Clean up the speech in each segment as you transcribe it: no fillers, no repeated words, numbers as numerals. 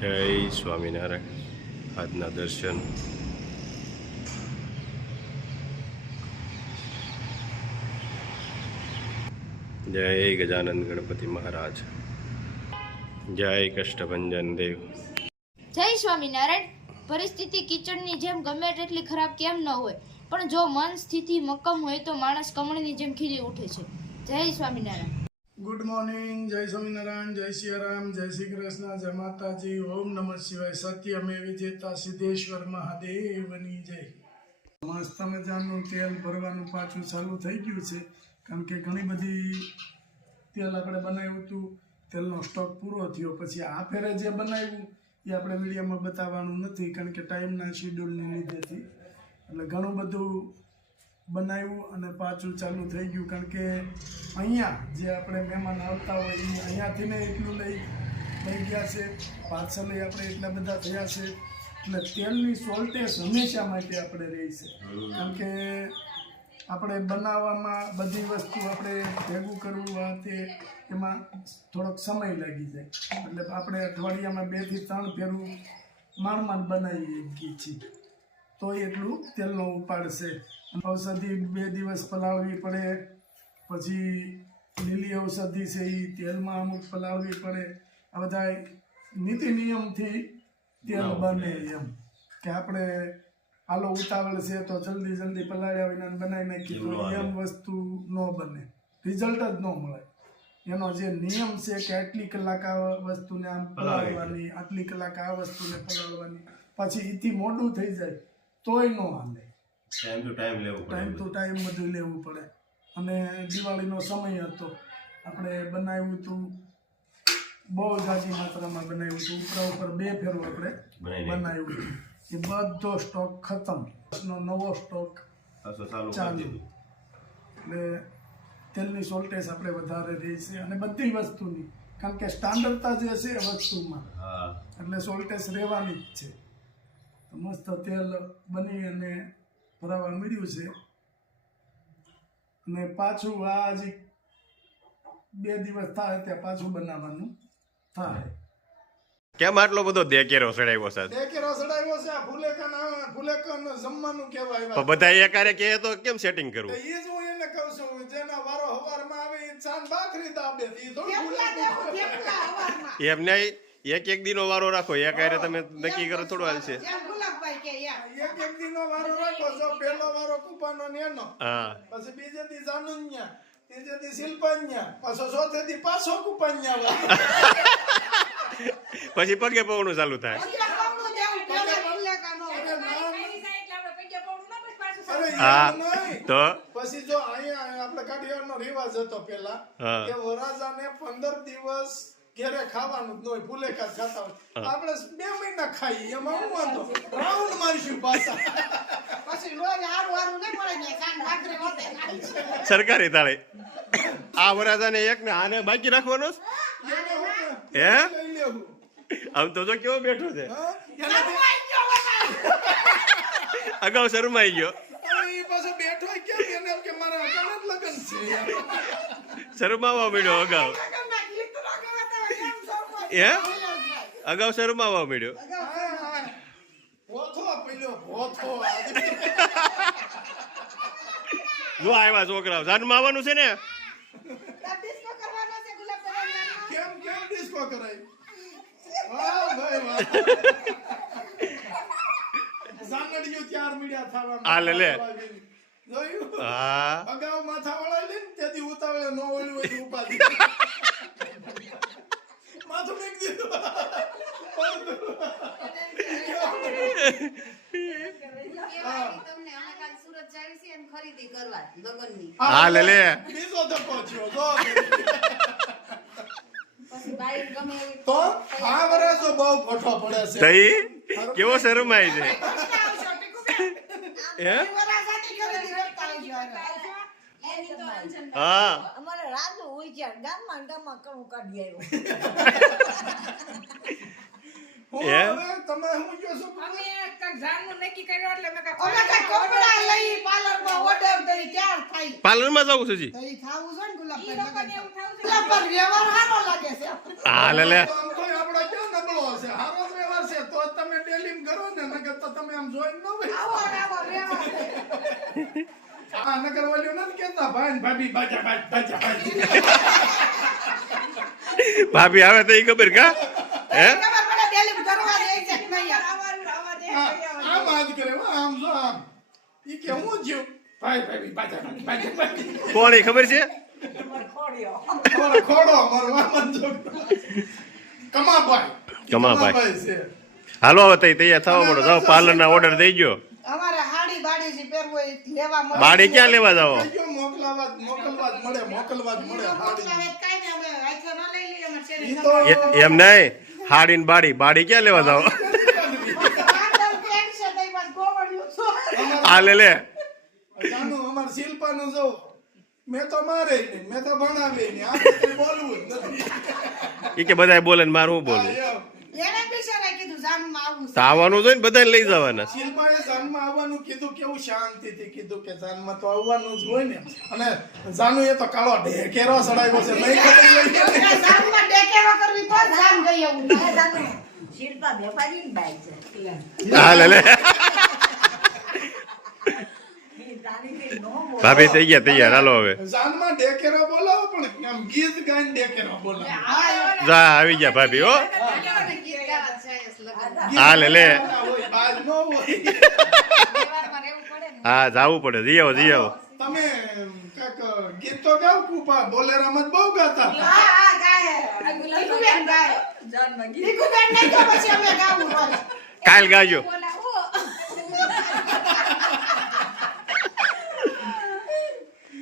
જય સ્વામિનારાયણ. આજના દર્શન જય ગજાનંદ ગણપતિ મહારાજ, જય કષ્ટભંજન દેવ. જય સ્વામિનારાયણ. પરિસ્થિતિ કિચડની જેમ ગમે તેટલી ખરાબ કેમ ન હોય, પણ જો મન સ્થિતિ મક્કમ હોય તો માણસ કમળની જેમ ખીલી ઉઠે છે. જય સ્વામિનારાયણ. Good morning. જય સ્વામિનારાયણ, જય સિયારામ, જય શ્રી કૃષ્ણ, જય માતાજી, ઓમ નમઃ શિવાય. સત્યમે વિજેતા સિદ્ધેશ્વર મહાદેવની જય. મસ્ત મજાનું તેલ ભરવાનું પાછું ચાલુ થઈ ગયું છે, કારણ કે ઘણી બધી તેલ આપણે બનાવ્યું હતું, તેલનો સ્ટોક પૂરો થયો. પછી આ ફેરે જે બનાવ્યું એ આપણે વિડીયોમાં બતાવવાનું નથી, કારણ કે ટાઈમના શેડ્યુલને લીધેથી. એટલે ઘણું બધું બનાવ્યું અને પાછું ચાલુ થઈ ગયું, કારણ કે અહીંયા જે આપણે મહેમાન આવતા હોય એ અહીંયાથી ને એટલું લઈ ગયા છે, પાર્સલે આપણે એટલા બધા થયા છે. એટલે તેલની શોર્ટેજ હંમેશા માટે આપણે રહી છે, કારણ કે આપણે બનાવવામાં બધી વસ્તુ આપણે ભેગું કરવું આ તે એમાં થોડોક સમય લાગી જાય. એટલે આપણે અઠવાડિયામાં 2 થી 3 ફેરું માંડ બનાવીએ છીએ, તો એટલું તેલનો ઉપાડશે. ઔષધિ 2 દિવસ પલાળવી પડે, પછી લીલી ઔષધિ છે એ તેલમાં અમુક પલાળવી પડે. આ બધા નીતિ નિયમથી તેલ બને, એમ કે આપણે આલો ઉતાવળ છે તો જલ્દી પલાળ્યા વિના બનાવી નાખી તો એમ વસ્તુ ન બને, રિઝલ્ટ જ ન મળે. એનો જે નિયમ છે કે આટલી કલાક આ વસ્તુને આમ પલાળવાની, આટલી કલાક આ વસ્તુને પલાળવાની, પછી એથી મોડું થઈ જાય તોય ન હાલે. ટાઈમ ટુ ટાઈમ બધું લેવું પડે. અને દિવાળીનો સમય હતો, આપણે બનાવ્યું હતું, બહુ જાજી માત્રામાં બનાવ્યું હતું, ઉપર 2 ફેરો આપણે બનાવ્યું હતું. એ બધો સ્ટોક ખતમ, નવો સ્ટોક ચાલુ. એટલે તેલની શોર્ટેજ આપણે વધારે રહી છે, અને બધી વસ્તુની, કારણ કે સ્ટાન્ડર્ડતા જે છે વસ્તુમાં, એટલે શોર્ટેજ રહેવાની જ છે. મસ્ત તેલ બની અને ભરાવા મળ્યું છે. અને પાછું આ હજી 2 દિવસ થાય ત્યાં પાછું બનાવવાનું થાય. કેમ આટલો બધો દેકેરો સડાવ્યો છે? દેકેરો સડાવ્યો છે, આ ફુલેકન જમવાનું કહેવાય. પણ બધા એકારે કહે તો કેમ સેટિંગ કરવું? એ જ હું એને કહું છું, જેના વારો હવારમાં આવે એ ચાંદ ભાખરી દાબે, એ થોડું એમ નહીં, એક દીનો વારો રાખો, એકારે તમે નક્કી કરો થોડું હાલશે. એક દીનો વારો રાખો, જો પહેલો વારો કુપાનો ને એનો, પછી બીજે દી જાનુન્યા, ત્રીજે દી શિલ્પાન્યા, પાછો ચોથે દી પાછો કુપાન્યા, પછી પગે પવનું ચાલુ થાય. હા તો પછી જો અહીંયા આપણે કાઠિયાવાડનો રિવાજ હતો પેલા કે વરાજાને 15 દિવસ ઘરે ખાવાનું જ હોય, ફુલેકા ખાતા હોય. આપણે 2 મહિના ખાઈ, એમાં હું વાંધો, રાઉન્ડ મારીશું પાછા. પછી રોજ હારું ન મળે ને સાંજ ભાખરી હોતે સરકારી તાળે આ વરાજાને એક ને આને બાકી રાખવાનો હે. આમ તો જો કેવો બેઠો છે, અગાઉ શરમાઈ ગયો, બેઠો કેમ એને કે મારા અચાનક લગન છે, શરમાવા મળ્યો અગાઉ. હે અગાઉ શરમાવા મળ્યો. જો આવ્યા છોકરાઓ, જાનમાં આવવાનું છે ને. કેમ ડિસ્કો કરાય? વાહ ભાઈ વાહ. જાનડીઓ 4 મીડિયા થવા આ લે જોયું? હા, અગાઉ માથા વળાઈ લે ને તેથી ઉતાવળે ન ઓળ્યું હોય તો ઉપાડી માથું મેક દીધું. હા લે બીજો ધક્કો થયો તો આ વર્ષ તો બહુ ફોટો પડે છે. તઈ કેવો શરમાય છે. હે હા અમારે રાજુ હોય છે, ગામમાં કણું કાઢી આવ્યો. તમે હું કહો છો? પાર્લરમાં જવું છે જી. હા લે આપણે કેવો નબળો હશે, હારો તો તમે ડેલી કરો ને, નકર તો તમે આમ જોઈ ન હોય. આ નગર વાળીઓ નથી કહેતા ભાઈ ને ભાભી બાજા બાજા ભાભી આવે તો એ ખબર કા હે આમ આજ કરે હો, આમ જો આમ ઈ કે હું જ્યો ભાઈ ભાભી બાજા બાજા કોણ એ ખબર છે? ખોડો ખોડો મારો વામન જો કમાભાઈ કમાભાઈ. હાલો હવે તઈ તૈયાર થવા મળો, જાઓ પાર્લર ના ઓર્ડર દઈ ગયો. અમારે હાડી બાડી સી પહેરવો એ લેવા મળે. બાડી ક્યાં લેવા જાઓ? મોકલવા જ મળે હાડી. કાઈ ને અમે આખો ન લઈ લઈએ અમાર શેરી. ઈ તો એમ નહીં, હાડી ને બાડી ક્યાં લેવા જાઓ? આંદમ પેન્ટ છે તઈ બસ ગોવડ્યું છો. આ લે જાનું અમાર શિલ્પાનું જો મેં તો મારે નહીં, મેં તો ભણાવે નહીં, આ તો બોલવું જ નથી. એ કે બધા બોલે ને મારું હું બોલું? એને બિચારા કીધું જાનમાં આવું તો આવવાનું જોઈ ને બધાને લઈ જવાના. શિલ્પાએ જાનમાં આવવાનું કીધું, કેવું શાંતિથી કીધું કે જાનમાં તો આવવાનું જ હોય ને. અને જાનું એ તો કાળો ઢેકેરો સડાવ્યો છે, નહીં ખબર લઈ છે. જાનમાં ડેકેરો કરવી તો જાન ગઈ એવું. શિલ્પા વેપારીની બાઈ છે. હા લે જાણીને નો બોલે. ભાભી થઈ ગયા તૈયાર, હાલો હવે. જાનમાં ડેકેરો બોલાવો, પણ આમ ગીત ગાઈને ડેકેરો બોલાવો. જા આવી ગયા ભાભી હો. હા લે હોય, બાજ ન હોય. હા જાવું પડે, જઈ આવો તમે કાક ગીત તો ગાવ કુપા, બોલેરામાં જ બહુ ગાતા હતા. હા હા ગાય. દીકુબેન ગાય. જાનમાં ગીત. દીકુબેન નહીં તો પછી અમે ગાવું રોજ. કાલ ગાજો.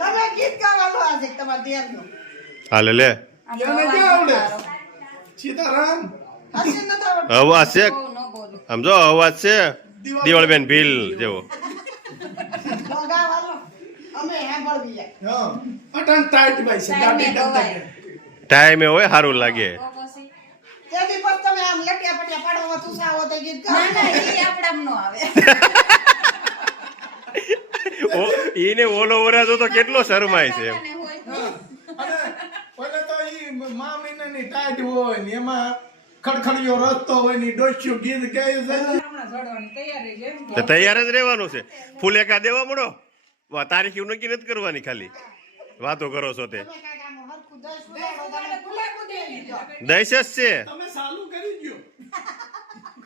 તમે ગીત ગાવા લો આજે તમારા દેરનો. હા લે એને ક્યાં આવડે? સીતારામ હસી ન તો અવાજ છે, આમ જો અવાજ છે દિવાળીબેન ભીલ જેવો. ગાવા લો. અમે સાંભળવી જાય. હા અટન ટાઈટ ભાઈ છે, ગાડી ટંટાઈ. ટાઈમે હોય સારું લાગે. તેથી પછી તમે આમ લટિયા પટિયા પાડવા તુસાવો તો ગીત ગાઓ. ના ના ઈ આપણામાં નો આવે. એને ઓલો વરાજો તો કેટલો શરમાય છે એમ. અને હોય અને ઓલે તો ઈ મા મહિનાની ટાઈટ હોય ને એમાં ખડખડિયો રસ્તો હોય ને ડોસ્યું ગીત ગાયું છે. તો તૈયાર જ રહેવાનું છે. ફૂલેકા દેવા મળો, તારીખ નક્કી નથી કરવાની, ખાલી વાતો કરો છો તે. તમે કાંઈક આમ હરખું દસ ઉડાડો તો અમે ગુલાબો દઈ દીધો. દહેશત છે. તમે ચાલુ કરી દો.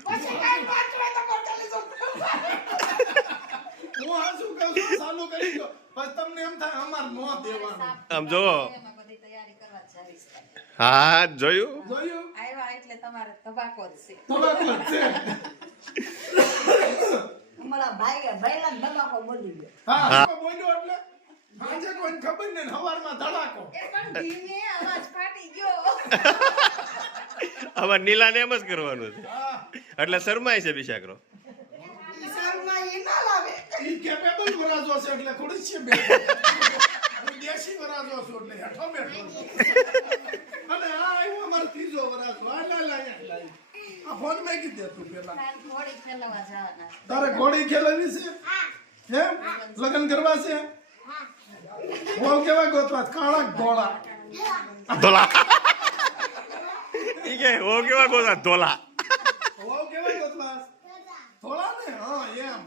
પછી કાંઈ વાત હોય તો મોકલી દો. હું આ શું કહું છું, ચાલુ કરી દો. પછી તમને એમ થાય અમાર નો દેવાનું. આમ જો એમાં બધી તૈયારી કરવા જાવી છે. હા જોયું. જોયું? આવ્યા એટલે તમારે તબાકો જ છે. થોડાક જ છે. અમારા ભાઈલા દબાકો બોલી ગયો. હા બોલ્યો એટલે આજે કોઈને ખબર નહીં, હવારમાં ધડાકો. એ પણ ધીમે અવાજ ફાટી ગયો. આમાં નીલાને એમ જ કરવાનું છે, હા એટલે શરમાય છે બિચારો. ઈશાનમાં ઈ ના લાવે. ઈ કેપેબલ વરાજો છે એટલે થોડી છે બે. હું દેશી વરાજો છું એટલે હેઠો બેઠો છું. અને આ આવ્યો અમારો ત્રીજો વરાજો. આ લાય. આ ફોન માં કીધું દે તું પેલા. ઘોડી ફેરવવા જવાના. તારે ઘોડી ખેલવી છે? એમ લગ્ન કરવા છે? બોલ કેવા ગોતવા? કાળા ધોળા. ધોલા ઈ કે ઓ કેવા ગોતા ધોલા. બોલ કેવા ગોતવા? ધોળા ને? હા એમ.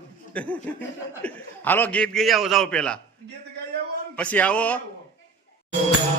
હાલો ગીત ગઈ આવો, જાઓ પેલા ગીત ગાઈ આવો ને પછી આવો. આવો.